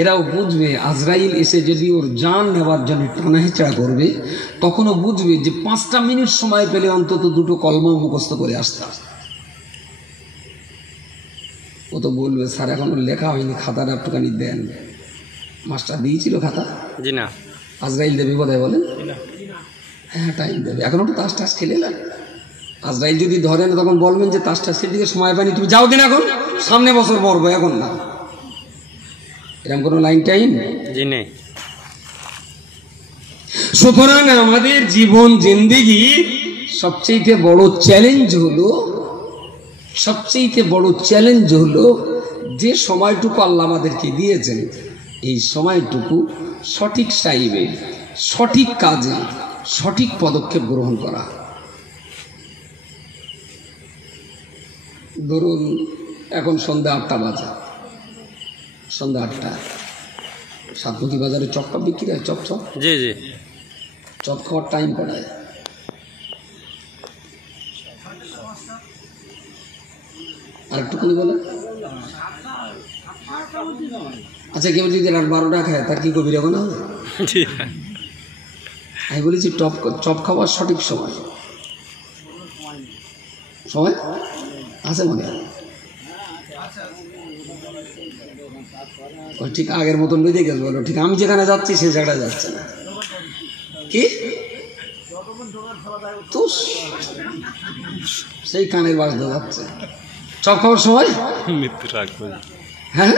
এরাও বুঝবে আজরাইল এসে যদি ওর জান নেওয়ার জন্য টানাহেচড়া করবে, তখনও বুঝবে যে 5টা মিনিট সময় পেলে অন্তত 2টো কলমা মুখস্থ করে আসতে। ও তো বলবে স্যার এখনো লেখা হয়নি, খাতাটা একটুখানি দেন। মাস্টার দিয়েছিল খাতা? জি না। আজরাইল দেবে বোধহয়, বলেন? হ্যাঁ টাইম দেবে। এখন একটু তাস টাস খেলে না। আজরাইল যদি ধরেন তখন বলবেন যে তাস টাসের দিকে সময় পাইনি, তুমি যাও দিন, এখন সামনে বছর মরবো, এখন না। এরকম কোনো লাইন টাইম জি নেই। সুতরাং আমাদের জীবন জিন্দেগি সবচেয়ে বড় চ্যালেঞ্জ হলো যে সময়টুকু আল্লাহ আমাদেরকে দিয়েছেন, এই সময়টুকু সঠিক টাইমে, সঠিক কাজে, সঠিক পদক্ষেপ গ্রহণ করা। ধরুন এখন সন্ধ্যা 8টা বাজে, সন্ধ্যা 8টা, সাতমুখী বাজারে চপ বিক্রি হয়। চপ জি জি। চপ খাওয়ার টাইম কটায়? আরেকটুকুনি বলে। আচ্ছা, কেউ যদি রাত 12টা খায় তার কি গভীর হবে না? আমি বলেছি চপ খাওয়ার সঠিক সময় আছে মনে হয়? ঠিক আগের মতন বেঁধে গেছে, বলো ঠিক আমি যেখানে যাচ্ছি সে জায়গায় যাচ্ছে না। কি তো সেই কানের বাজতে যাচ্ছে চপ খাওয়ার সময়? হ্যাঁ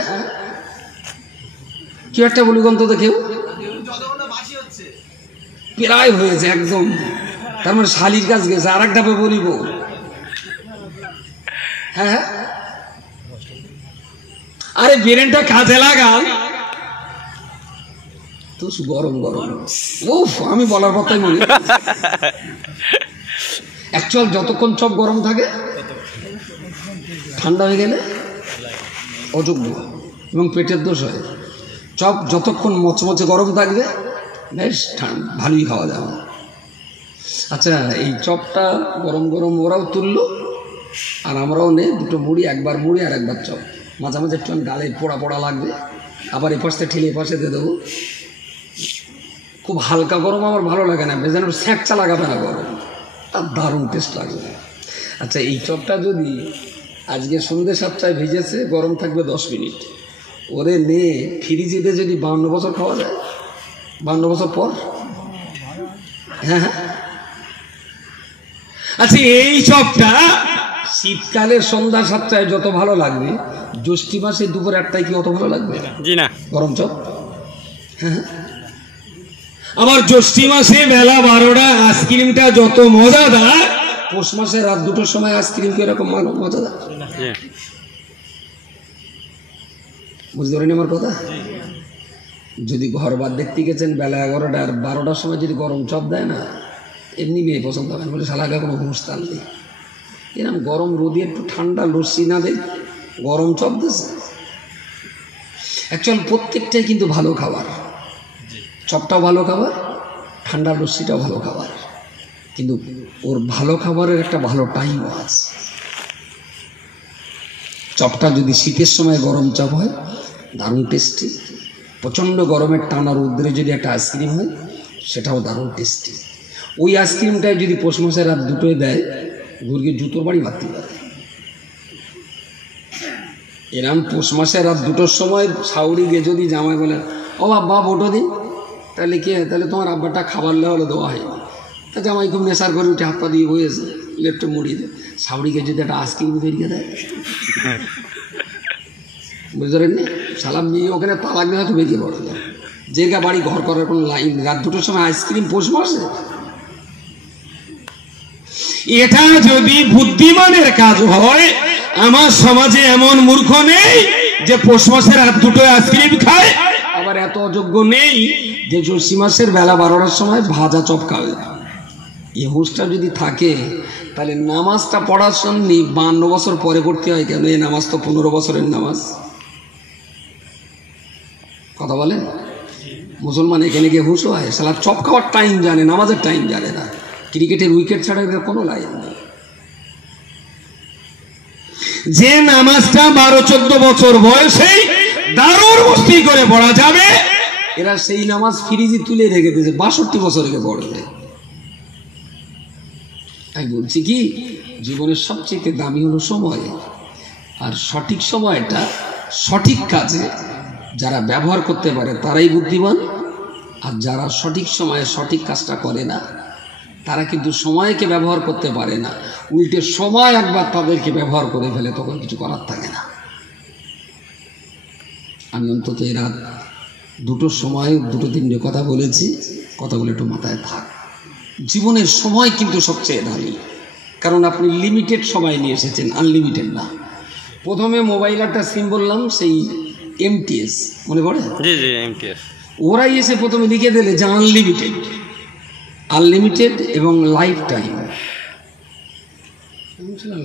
কি একটা বলি গন্ত তো কেউ প্রায় হয়েছে একদম। তার মানে শালির কাজ গেছে। আর একটা বলিব, হ্যাঁ আরে ব্রেনটা কাজে লাগান তো। গরম উফ, আমি বলার কথাই মনে। অ্যাকচুয়াল যতক্ষণ চপ গরম থাকে, ঠান্ডা হয়ে গেলে অযোগ্য এবং পেটের দোষ হয়। চপ যতক্ষণ মচমচে গরম থাকবে বেশ ভালোই খাওয়া যাবে। আচ্ছা, এই চপটা গরম ওরাও তুললো আর আমরাও নেই, 2টো মুড়ি, একবার মুড়ি আর একবার চপ। মাঝামাঝি একটু গালে পোড়া লাগবে, আবার এ পাশে ঠেলে এ পাশে দিয়ে দেবো। খুব হালকা গরম আমার ভালো লাগে না, বেজানোর স্যাঁকচা লাগাবে না গরম। আর দারুণ টেস্ট লাগবে। আচ্ছা, এই চপটা যদি আজকে সন্ধ্যে 7টায় ভিজেছে, গরম থাকবে 10 মিনিট, ওরে নে ফ্রিজে দিয়ে যদি 52 বছর খাওয়া যায়, 52 বছর পর। হ্যাঁ হ্যাঁ। আচ্ছা, এই চপটা শীতকালে সন্ধ্যা 7টায় যত ভালো লাগবে, জ্যৈষ্ঠী মাসে দুপুর 1টায় কি অত ভালো লাগবে? জি না। গরম চপ। হ্যাঁ। আবার জ্যৈষ্ঠী মাসে বেলা 12টা আইসক্রিমটা যত মজাদার, পৌষ মাসে রাত 2টোর সময় আইসক্রিম কি এরকম মজাদার? বুঝতে পারেন আমার কথা? যদি ঘর বাদ দেখতে গেছেন বেলা 11টা আর 12টার সময় যদি গরম চপ দেয় না, এমনি মেয়ে পছন্দ হবে, বলে শালাকে কোনো হুঁশতাল নেই, এরকম গরম রোদে একটু ঠান্ডা লস্যি না দেয়, গরম চপ দিচ্ছে। অ্যাকচুয়াল প্রত্যেকটাই কিন্তু ভালো খাবার, চপটাও ভালো খাবার, ঠান্ডা লস্যিটাও ভালো খাবার, কিন্তু ওর ভালো খাবারের একটা ভালো টাইম আছে। চপটা যদি শীতের সময় গরম চপ হয় দারুণ টেস্টি, প্রচণ্ড গরমের টানা রৌদ্রে যদি একটা আইসক্রিম হয় সেটাও দারুণ টেস্টি। ওই আইসক্রিমটায় যদি পৌষ মাসে রাত 2টোয় দেয়, ঘুরকে জুতোর বাড়ি মারতে পারে। এরম পৌষ মাসে রাত 2টোর সময় শাউরি গিয়ে যদি জামাই বলে, ও আব্বা ভোটো দিন, তাহলে কি হয়? তাহলে তোমার আব্বারটা খাবার লেওয়ালে দেওয়া হয়, তা জামাই খুব নেশার করে উঠে হাত পা দিয়ে বয়েছে, লেপটে মুড়িয়ে দেয়। শাউরিকে যদি একটা আইসক্রিম বেরিয়ে দেয়, বুঝতে পারেননি? সালাম নিয়ে ওখানে তালাক দিয়ে হয়তো বেরিয়ে পড়ে যায়। জায়গা বাড়ি ঘর করার কোনো লাইন, রাত 2টোর সময় আইসক্রিম পৌষ মাসে। এটা যদি বুদ্ধিমানের কাজ হয়, আমার সমাজে এমন মূর্খ নেই যে পৌষ মাসের রাত 2টোয় আইসক্রিম খায়, আবার এত অযোগ্য নেই যে জ্যৈষ্ঠী মাসের বেলা 12টার সময় ভাজা চপ খাবে। এই হুঁশটা যদি থাকে, তাহলে নামাজটা পড়ার সঙ্গে 52 বছর পরে পড়তে হয় কেন? এই নামাজ তো 15 বছরের নামাজ। কথা বলেন? মুসলমান এখানে গিয়ে হুঁশ হয়, সালা চপ খাওয়ার টাইম জানে, নামাজের টাইম জানে না। ক্রিকেটের উইকেট ছাড়া এদের কোনো লাইন নেই। যে নামাজটা 12-14 বছর বয়সেই দারুণ মস্তি করে পড়া যাবে, এরা সেই নামাজ ফ্রিজে তুলে রেখে দিয়েছে, 62 বছর রেখে পড়বে। তাই বলছি কি, জীবনের সবচেয়ে দামি হলো সময়, আর সঠিক সময়টা সঠিক কাজে যারা ব্যবহার করতে পারে তারাই বুদ্ধিমান, আর যারা সঠিক সময়ে সঠিক কাজটা করে না তারা কিন্তু সময়কে ব্যবহার করতে পারে না, উল্টে সময় একবার তাদেরকে ব্যবহার করে ফেলে, তখন কিছু করার থাকে না। আমি অন্তত এই রাত 2টোর সময় 2-3টে কথা বলেছি, কথাগুলো একটু মাথায় থাক। জীবনের সময় কিন্তু সবচেয়ে দামি, কারণ আপনি লিমিটেড সময় নিয়ে এসেছেন, আনলিমিটেড না। প্রথমে মোবাইল একটা সিম বললাম, সেই MTS মনে পড়ে? জি জি, MTS। ওরাই এসে প্রথমে লিখে দিলে যে আনলিমিটেড, আনলিমিটেড এবং লাইফ টাইম।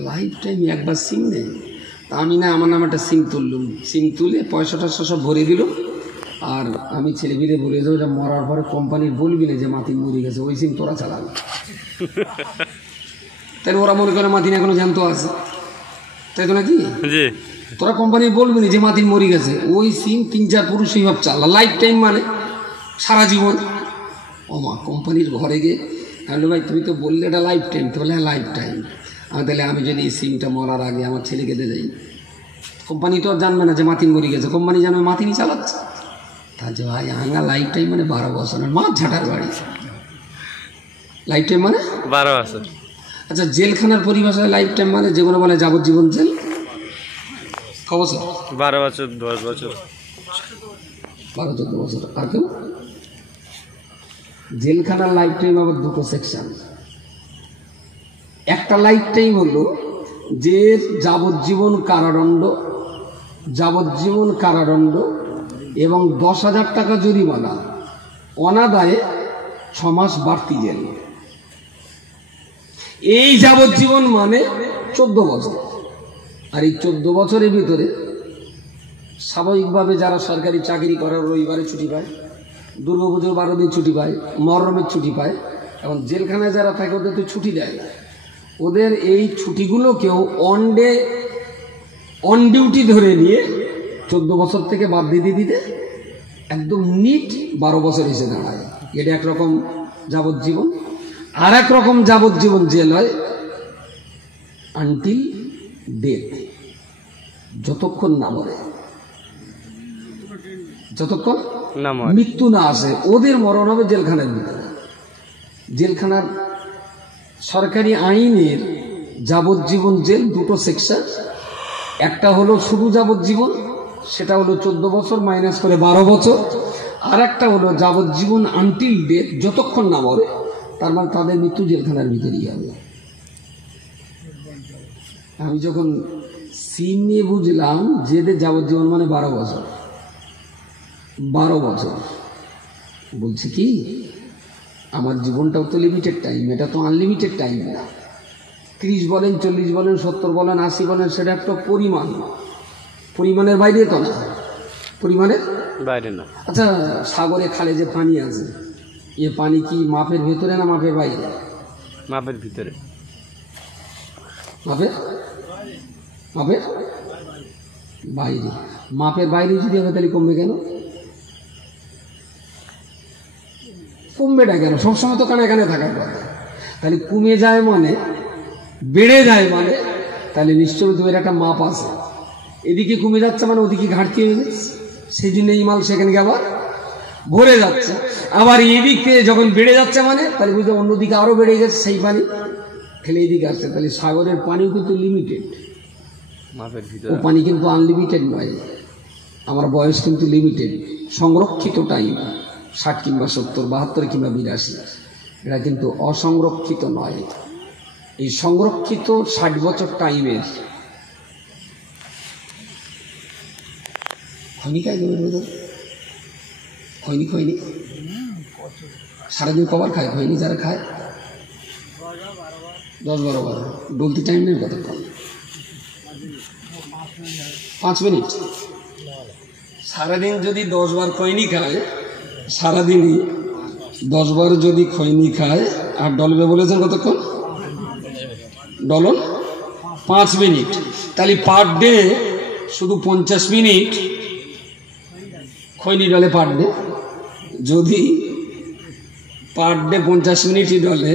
লাইফ টাইম একবার সিম নেই, তা আমি না আমার নাম একটা সিম তুললুম, সিম তুলে পয়সাটা সব ভরে দিল, আর আমি ছেলেপিলে বলে দেবো এটা মরার পরে কোম্পানির বলবি না যে মাতিন মরে গেছে, ওই সিম তোরা চালাবি। তাই ওরা মনে করে মাতিন এখনো জ্যান্ত আছে, তাই তো নাকি? তোরা কোম্পানির বলবি না যে মাতিন মরে গেছে, ওই সিম 3-4 পুরুষ এইভাব চালা, লাইফ টাইম মানে সারা জীবন। ও মা, কোম্পানির ঘরে গিয়ে হ্যালো ভাই তুমি তো বললে এটা লাইফ টাইম, তো বলে হ্যাঁ লাইফ টাইম। তাহলে আমি যদি এই সিমটা মরার আগে আমার ছেলেকে দিয়ে যাই, কোম্পানি তো আর জানবে না যে মাতিন মরে গেছে, কোম্পানি জানবে মাতিনই চালাচ্ছে। তা যে ভাই আঙ্গা লাইফ টাইম মানে 12 বছরের মাছ ঝাঁটার বাড়ি, লাইফ টাইম মানে 12 বছর। আচ্ছা, জেলখানার পরিভাষায় লাইফ টাইম মানে যেগুলো বলে যাবজ্জীবন জেল, কত বছর? 12 বছর, 10 বছর, 12-14 বছর। আর কেউ? জেলখানার লাইফ টাইম আবার 2টো সেকশন। একটা লাইফ টাইম হলো যে যাবজ্জীবন কারাদণ্ড, যাবজ্জীবন কারাদণ্ড এবং 10,000 টাকা জরিমানা, অনাদায়ে 6 মাস বাড়তি জেল। এই যাবজ্জীবন মানে 14 বছর। আর এই 14 বছরের ভিতরে স্বাভাবিকভাবে যারা সরকারি চাকরি করার রবিবারে ছুটি পায়, দুর্গাপুজোর 12 দিন ছুটি পায়, মহরমের ছুটি পায়, এবং জেলখানায় যারা থাকে ওদের তো ছুটি দেয়, ওদের এই ছুটিগুলোকেও অন ডিউটি ধরে নিয়ে 14 বছর থেকে বাদ দিয়ে দিতে একদম নিট 12 বছর এসে দাঁড়ায়। এটা একরকম যাবজ্জীবন। আর এক রকম যাবজ্জীবন জেল হয় আনটিল ডেথ, যতক্ষণ না মরে, যতক্ষণ মৃত্যু না আসে ওদের মরণ হবে জেলখানার ভিতরে। জেলখানার সরকারি আইনের যাবজ্জীবন জেল দুটো সেকশন, একটা হলো শুধু যাবজ্জীবন, সেটা হলো 14 বছর মাইনাস করে 12 বছর, আর একটা হলো যাবজ্জীবন আনটিল ডেথ, যতক্ষণ না মরে, তার মানে তাদের মৃত্যু জেলখানার ভিতরেই হবে। আমি যখন সিন নিয়ে বুঝলাম যে এদের যাবজ্জীবন মানে 12 বছর, 12 বছর, বলছি কি আমার জীবনটাও তো লিমিটেড টাইম, এটা তো আনলিমিটেড টাইম না। 30 বলেন, 40 বলেন, 70 বলেন, 80 বলেন, সেটা একটা পরিমাণ, পরিমাণের বাইরে তো না, পরিমাণের বাইরে না। আচ্ছা, সাগরে খালে যে পানি আছে, এ পানি কি মাপের ভেতরে না মাপের বাইরে? মাপের ভিতরে। মাপের মাপের বাইরে। মাপের বাইরে যদি হবে তাহলে কমবে কেন? কমবেটা কেন? সবসময় তো কানে কানে থাকার কথা। তাহলে কমে যায় মানে, বেড়ে যায় মানে, তাহলে নিশ্চয়ই তোমার একটা মাপ আছে। এদিকে কমে যাচ্ছে মানে ওদিকে ঘাটতি হয়ে যাচ্ছে, সেই জন্য এই মাল সেখানে গিয়ে আবার ভরে যাচ্ছে। আবার এদিকে যখন বেড়ে যাচ্ছে মানে তাহলে বুঝতে অন্যদিকে আরো বেড়ে গেছে, সেই পানি ফেলে এদিকে আসছে। তাহলে সাগরের পানিও কিন্তু লিমিটেড, ও পানি কিন্তু আনলিমিটেড নয়। আমার বয়স কিন্তু লিমিটেড, সংরক্ষিত টাইম 60 কিংবা 70, 72 কিংবা 82, এটা কিন্তু অসংরক্ষিত নয়। এই সংরক্ষিত 60 বছর টাইমের খৈনি খায়, খৈনি খৈনি সারাদিন কবার খায়? খৈনি যারা খায় 10-12 বার। ডলতি টাইম নেই কতক্ষণ? 5 মিনিট। সারাদিন যদি 10 বার খৈনি খায়, সারাদিনই 10 বার যদি খৈনি খায়, আর ডলবে বলেছেন কতক্ষণ? ডলন 5 মিনিট। তাহলে পার ডে শুধু 50 মিনিট খৈনি ডলে পার ডে। যদি পার ডে 50 মিনিটই ডলে,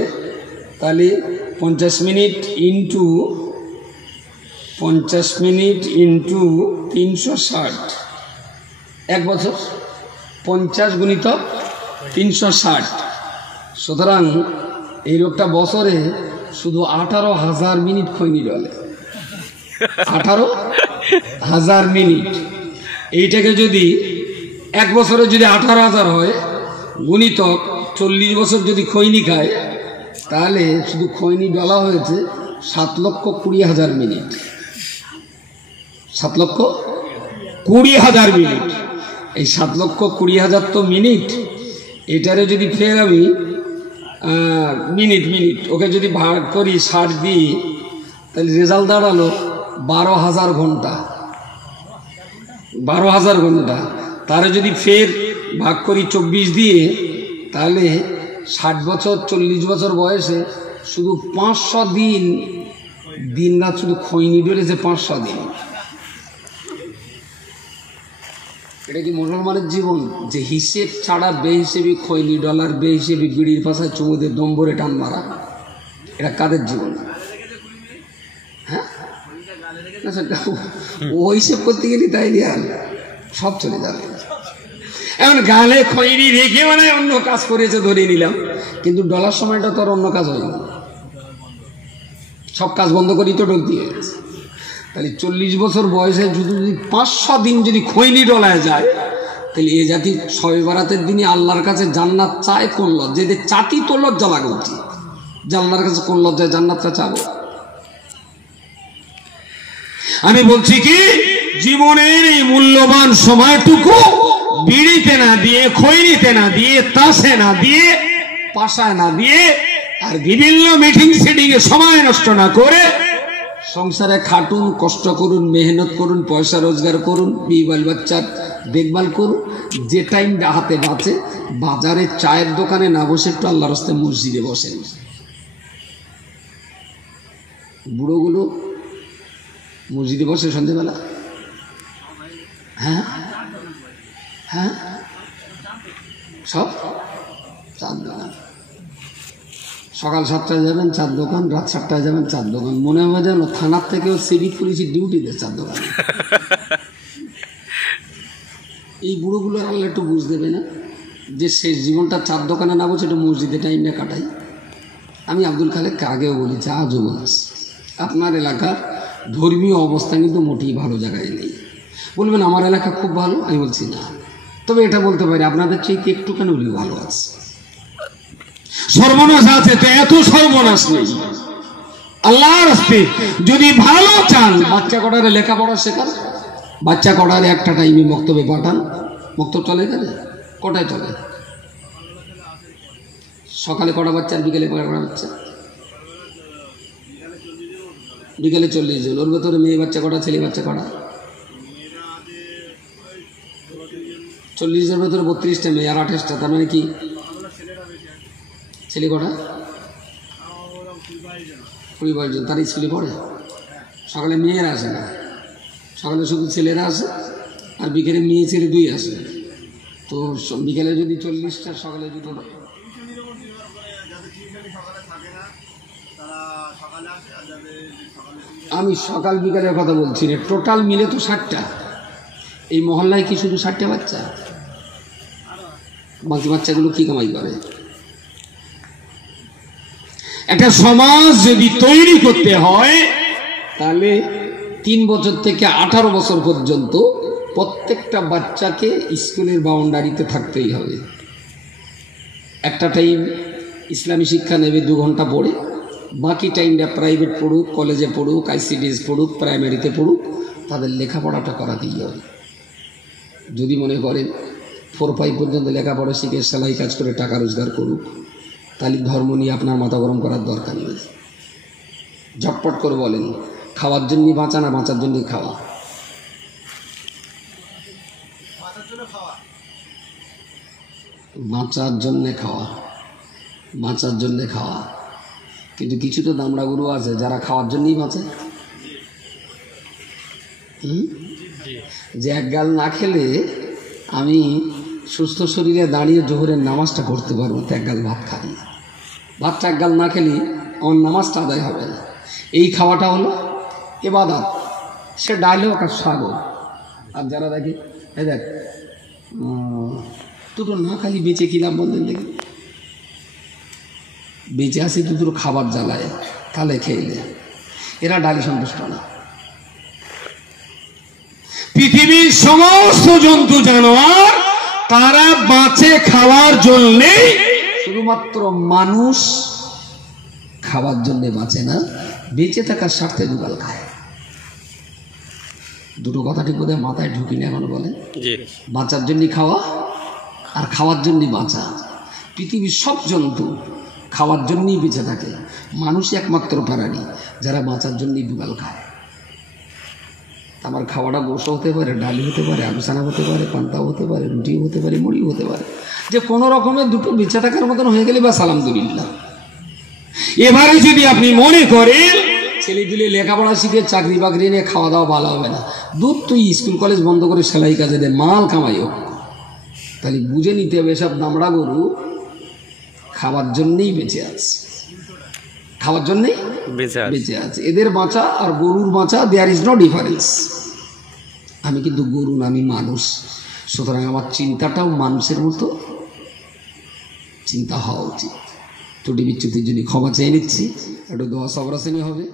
তাহলে 50 মিনিট ইন্টু 360, 1 বছর। 50 গুণিতক 360, সুতরাং এই লোকটা বছরে শুধু 18,000 মিনিট খৈনি ডলে। 18,000 মিনিট। এইটাকে যদি 1 বছরে যদি 18,000 হয়, গুণিতক 40 বছর যদি খৈনি খায়, তাহলে শুধু খৈনি ডলা হয়েছে 7,20,000 মিনিট। 7,20,000 মিনিট। এই 7,20,000 তো মিনিট, এটারে যদি ফের আমি মিনিট ওকে যদি ভাগ করি 60 দিয়ে, তাহলে রেজাল্ট দাঁড়ালো 12,000 ঘন্টা। 12,000 ঘন্টা। তারে যদি ফের ভাগ করি 24 দিয়ে, তাহলে 60 বছর 40 বছর বয়সে শুধু 500 দিন, দিন রাত শুধু খৈনি ডলেছে 500 দিন। এটা কি মুসলমানের জীবন? যে হিসেব ছাড়া বেহিসেবি খৈনি ডলার, বেহিসেবি বিড়ির পাশায় চুমুদের দম্বরে টান মারা, এটা কাদের জীবন? হ্যাঁ, ও হিসেব করতে গেলে তাই দিয়ে সব চলে যাবে। এখন গালে খৈনি রেখে মানে অন্য কাজ করেছে ধরে নিলাম, কিন্তু ডলার সময়টা তো আর অন্য কাজ হয়নি, সব কাজ বন্ধ করি তো ডল দিয়ে গেছে। তাহলে 40 বছর বয়সে যদি 500 দিন যদি খৈনি ডলায় যায়, তাহলে এ জাতি শবে বরাতের দিনে আল্লাহর কাছে জান্নাত চায় কোন লজ্জা? এদের চাতি তো লজ্জা লাগা উচিত যে আল্লাহর কাছে কোন লজ্জায় জান্নাতটা চাবো। আমি বলছি কি, জীবনের এই মূল্যবান সময়টুকু বিড়িতে না দিয়ে, খৈনিতে না দিয়ে, তাসে না দিয়ে, পাশায় না দিয়ে, আর বিভিন্ন মিটিং সিটিং এ সময় নষ্ট না করে সংসারে খাটুন, কষ্ট করুন, মেহনত করুন, পয়সা রোজগার করুন, বিবাল বাচ্চার দেখভাল করুন। যে টাইম হাতে বাঁচে, বাজারে চায়ের দোকানে না বসে একটু আল্লাহর রাস্তায় মসজিদে বসেন। বুড়োগুলো মসজিদে বসে সন্ধ্যেবেলা, হ্যাঁ হ্যাঁ, সব সকাল 7টায় যাবেন 4 দোকান, রাত 7টায় যাবেন 4 দোকান, মনে হয় যেন থানার থেকেও সিভিক পুলিশের ডিউটিতে 4 দোকান। এই বুড়োগুলোর আল্লাহ একটু বুঝ দেবে না যে শেষ জীবনটা 4 দোকানে না বসে একটু মসজিদে টাইম না কাটাই। আমি আব্দুল খালেককে আগেও বলেছি, আজও বলছি, আপনার এলাকার ধর্মীয় অবস্থা কিন্তু মোটেই ভালো জায়গায় নেই। বলবেন আমার এলাকা খুব ভালো, আমি বলছি না, তবে এটা বলতে পারি আপনাদের চেয়ে একটুখানি হলেও ভালো আছে। সর্বনাশ আছে তো এত সর্বনাশ নেই। আল্লাহর রাস্তায় যদি ভালো চান, বাচ্চা কটারে লেখাপড়া শেখান, বাচ্চা কটারে একটা টাইমে মক্তবে পাঠান। মক্তব চলে এখানে কটায় চলে? সকালে কটা বাচ্চা আর বিকেলে কটা বাচ্চা? বিকেলে 40 জন। ওর ভেতরে মেয়ে বাচ্চা কটা, ছেলে বাচ্চা কটা? 40 জনের ভেতরে 32টা মেয়ে আর 28টা, তার মানে কি ছেলে কটা? 20-22 জন। তার স্কুলে পড়ে? সকালে মেয়েরা আসে না, সকালে শুধু ছেলেরা আসে, আর বিকেলে মেয়ে ছেলে 2 আসে। তো বিকেলে যদি 40টা, সকালে যদি আমি সকাল বিকালের কথা বলছি না, টোটাল মিলে তো 60টা। এই মহল্লায় কি শুধু 60টা বাচ্চা? বাকি বাচ্চাগুলো কি কামাই করে? একটা সমাজ যদি তৈরি করতে হয় তাহলে 3 বছর থেকে 18 বছর পর্যন্ত প্রত্যেকটা বাচ্চাকে স্কুলের বাউন্ডারিতে থাকতেই হবে। একটা টাইম ইসলামী শিক্ষা নেবে 2 ঘন্টা পড়ে, বাকি টাইমটা প্রাইভেট পড়ুক, কলেজে পড়ুক, আইসিডিএস পড়ুক, প্রাইমারিতে পড়ুক, তাদের লেখাপড়াটা করাতেই হবে। যদি মনে করেন 4-5 পর্যন্ত লেখাপড়া শিখে সেলাই কাজ করে টাকা রোজগার করুক, তাহলে ধর্ম নিয়ে আপনার মাথা গরম করার দরকার নেই। ঝটপট করে বলেন, খাওয়ার জন্য বাঁচা না বাঁচার জন্য খাওয়া? বাঁচার জন্যে খাওয়া, বাঁচার জন্যে খাওয়া। কিন্তু কিছু তো দামড়া গুরু আছে যারা খাওয়ার জন্যই বাঁচে। যে 1 গাল না খেলে আমি সুস্থ শরীরে দাঁড়িয়ে জোহরের নামাজটা করতে পারবো, তো 1 গাল ভাত খাই। ভাতটা 1 গাল না খেলে আমার নামাজটা আদায় হবে না। এই খাওয়াটা হলো ইবাদত, সে ডাইলেও একটা স্বাগত। আর যারা দেখে এই দেখ দুটো না খালি বেঁচে কিলাম বলতেন, দেখি বেঁচে আসি দুটো খাবার জ্বালায়, কালে খেয়ে এরা ডালি সন্তুষ্ট না। পৃথিবীর সমস্ত জন্তু জানোয়ার তারা বাঁচে খাওয়ার জন্যে, শুধুমাত্র মানুষ খাওয়ার জন্যে বাঁচে না, বেঁচে থাকার স্বার্থে 2 গাল খায়। দুটো কথা ঠিক বোধহয় মাথায় ঢুকিনি এখনো। বলে বাঁচার জন্যই খাওয়া আর খাওয়ার জন্যই বাঁচা। পৃথিবীর সব জন্তু খাওয়ার জন্যই বেঁচে থাকে, মানুষই একমাত্র প্রাণী যারা বাঁচার জন্যই 2 গাল খায়। আমার খাওয়াটা গোশো হতে পারে, ডালি হতে পারে, আলুসানা হতে পারে, পান্তাও হতে পারে, রুটিও হতে পারে, মুড়িও হতে পারে, যে কোনো রকমের দুটো বেঁচে থাকার মতন হয়ে গেলে বাস আলহামদুলিল্লাহ। এবারে যদি আপনি মনে করেন ছেলে দিলে লেখাপড়া শিখে চাকরি বাকরি নিয়ে খাওয়া দাওয়া ভালো হবে না, দুধ তুই স্কুল কলেজ বন্ধ করে সেলাই কাজে দে, মাল কামাই হোক, তাহলে বুঝে নিতে হবে এসব দামড়া গরু খাওয়ার জন্যেই বেঁচে আছে, খাওয়ার জন্যেই বেঁচে আছে। এদের বাঁচা আর গরুর বাঁচা, দেয়ার ইজ নো ডিফারেন্স। আমি কিন্তু গরু না, আমি মানুষ, সুতরাং আমার চিন্তাটাও মানুষের মতো চিন্তা হওয়া উচিত। ত্রুটি বিচ্যুতির জন্য ক্ষমা চেয়ে নিচ্ছি, একটু দোয়া সবরাসেনি হবে।